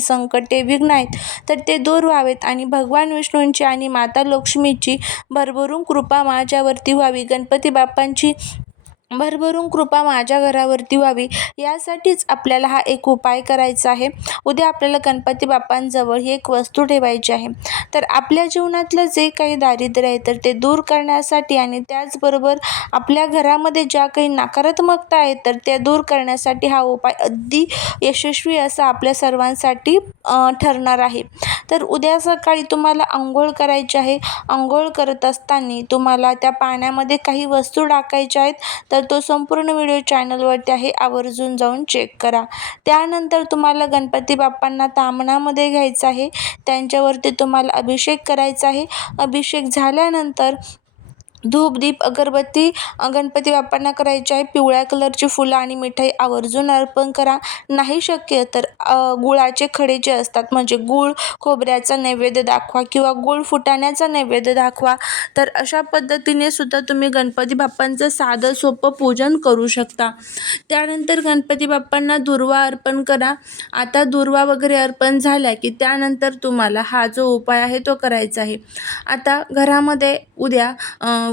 संकटे विघ्न आहेत तर ते दूर व्हावेत आणि भगवान विष्णूंची आणि माता लक्ष्मीची भरभरून कृपा माझ्यावरती व्हावी. गणपती बाप्पांची भरभरून कृपा माझ्या घरावरती व्हावी. यासाठीच आपल्याला हा एक उपाय करायचा आहे. उद्या आपल्याला गणपती बाप्पांजवळ ही एक वस्तू ठेवायची आहे. तर आपल्या जीवनातलं जे काही दारिद्र्य आहे तर ते दूर करण्यासाठी आणि त्याचबरोबर आपल्या घरामध्ये ज्या काही नकारात्मकता आहेत तर त्या दूर करण्यासाठी हा उपाय अगदी यशस्वी असा आपल्या सर्वांसाठी ठरणार आहे. तर उद्या सकाळी तुम्हाला आंघोळ करायची आहे. आंघोळ करत असताना तुम्हाला त्या पाण्यामध्ये काही वस्तू टाकायच्या आहेत तर तो संपूर्ण व्हिडिओ चॅनलवरती आहे आवर्जून जाऊन चेक करा. त्यानंतर तुम्हाला गणपती बाप्पांना तामणामध्ये घ्यायचं आहे. त्यांच्यावरती तुम्हाला अभिषेक करायचा आहे. अभिषेक झाल्यानंतर धूप दीप अगरबत्ती गणपती बाप्पांना करायची आहे. पिवळ्या कलरची फुलं आणि मिठाई आवर्जून अर्पण करा. नाही शक्य तर गुळाचे खडे जे असतात म्हणजे गूळ खोबऱ्याचा नैवेद्य दाखवा किंवा गूळ फुटाण्याचा नैवेद्य दाखवा. तर अशा पद्धतीने सुद्धा तुम्ही गणपती बाप्पांचं साधं सोपं पूजन करू शकता. त्यानंतर गणपती बाप्पांना दुर्वा अर्पण करा. आता दुर्वा वगैरे अर्पण झाल्या की त्यानंतर तुम्हाला हा जो उपाय आहे तो करायचा आहे. आता घरामध्ये उद्या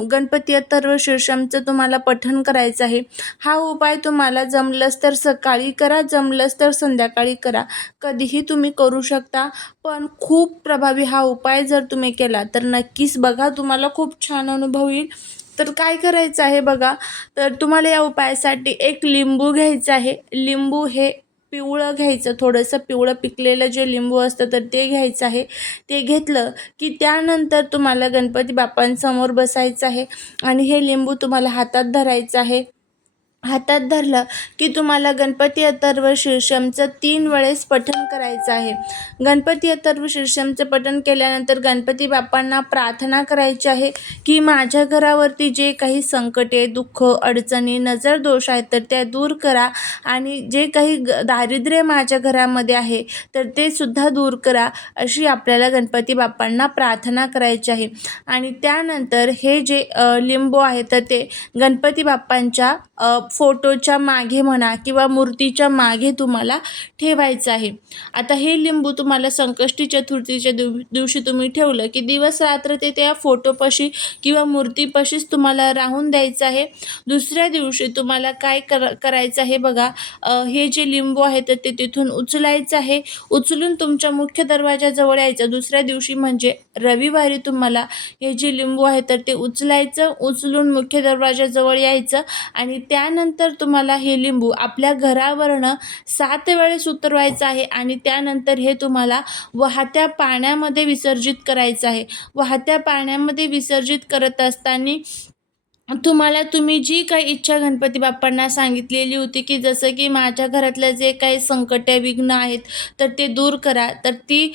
गणपती अथर्व शीर्षमचं तुम्हाला पठण करायचं आहे. हा उपाय तुम्हाला जमलंच तर सकाळी करा जमलंच तर संध्याकाळी करा. कधीही तुम्ही करू शकता पण खूप प्रभावी हा उपाय जर तुम्ही केला तर नक्कीच बघा तुम्हाला खूप छान अनुभव येईल. तर काय करायचं आहे बघा तर तुम्हाला या उपायासाठी एक लिंबू घ्यायचं आहे. लिंबू हे पिवळं घ्यायचं थोडंसं पिवळं पिकलेलं जे लिंबू असतं तर ते घ्यायचं आहे. ते घेतलं की त्यानंतर तुम्हाला गणपती बाप्पांसमोर बसायचं आहे आणि हे लिंबू तुम्हाला हातात धरायचं आहे. हातात धरलं की तुम्हाला गणपती अथर्व शीर्षमचं तीन वेळेस पठण करायचं आहे. गणपती अथर्व शीर्षमचं पठण केल्यानंतर गणपती बाप्पांना प्रार्थना करायची आहे की माझ्या घरावरती जे काही संकटे दुःख अडचणी नजर दोष आहेत तर त्या दूर करा आणि जे काही ग दारिद्र्य माझ्या घरामध्ये आहे तर ते सुद्धा दूर करा अशी आपल्याला गणपती बाप्पांना प्रार्थना करायची आहे. आणि त्यानंतर हे जे लिंबू आहे तर ते गणपती बाप्पांच्या फोटोच्या मागे म्हणा किंवा मूर्तीच्या मागे तुम्हाला ठेवायचं आहे. आता हे लिंबू तुम्हाला संकष्टी चतुर्थीच्या दिव दिवशी तुम्ही ठेवलं की दिवस रात्र ते त्या फोटोपाशी किंवा मूर्तीपाशीच तुम्हाला राहून द्यायचं आहे. दुसऱ्या दिवशी तुम्हाला काय कर करायचं आहे बघा हे जे लिंबू आहे तर ते तिथून उचलायचं आहे. उचलून तुमच्या मुख्य दरवाजाजवळ यायचं. दुसऱ्या दिवशी म्हणजे रविवारी तुम्हाला हे जे लिंबू आहे तर ते उचलायचं. उचलून मुख्य दरवाजाजवळ यायचं आणि त्यानंतर त्यानंतर तुम्हाला हे लिंबू आपल्या घरावरनं सात वेळेस उतरवायचं आहे आणि त्यानंतर हे तुम्हाला वाहत्या पाण्यामध्ये विसर्जित करायचं आहे. वाहत्या पाण्यामध्ये विसर्जित करत असताना तुम्हाला तुम्ही जी काही इच्छा गणपती बाप्पांना सांगितलेली होती की जसं की माझ्या घरातलं जे काही संकटे विघ्न आहेत तर ते दूर करा. तर ती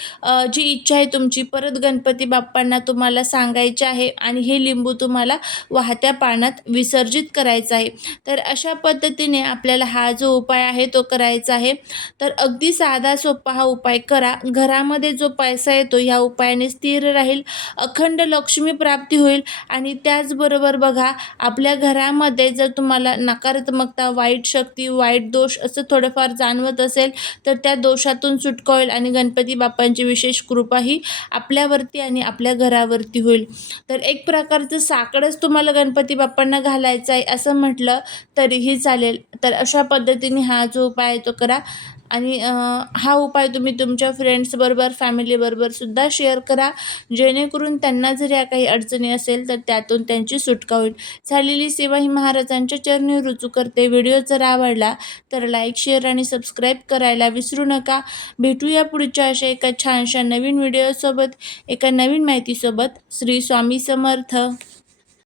जी इच्छा आहे तुमची परत गणपती बाप्पांना तुम्हाला सांगायची आहे आणि हे लिंबू तुम्हाला वाहत्या पाण्यात विसर्जित करायचं आहे. तर अशा पद्धतीने आपल्याला हा जो उपाय आहे तो करायचा आहे. तर अगदी साधा सोपा हा उपाय करा. घरामध्ये जो पैसा येतो ह्या उपायाने स्थिर राहील. अखंड लक्ष्मी प्राप्ती होईल. आणि त्याचबरोबर बघा आपल्या घरामध्ये जर तुम्हाला नकारात्मकता वाईट शक्ती वाईट दोष असं थोडंफार जाणवत असेल तर त्या दोषातून सुटका होईल आणि गणपती बाप्पांची विशेष कृपा ही आपल्यावरती आणि आपल्या घरावरती होईल. तर एक प्रकारचं साकडंच तुम्हाला गणपती बाप्पांना घालायचं आहे असं म्हटलं तरीही चालेल. तर अशा पद्धतीने हा जो उपाय आहे तो करा. आणि हा उपाय तुम्ही तुमच्या फ्रेंड्सबरोबर फॅमिलीबरोबर सुद्धा शेअर करा. जेणेकरून त्यांना जर या काही अडचणी असेल तर त्यातून त्यांची सुटका होईल. झालेली सेवा ही महाराजांच्या चरणी रुजू करते. व्हिडिओ जर आवडला तर लाईक शेअर आणि सबस्क्राईब करायला विसरू नका. भेटूया पुढच्या अशा एका छानशा नवीन व्हिडिओसोबत एका नवीन माहितीसोबत. श्री स्वामी समर्थ.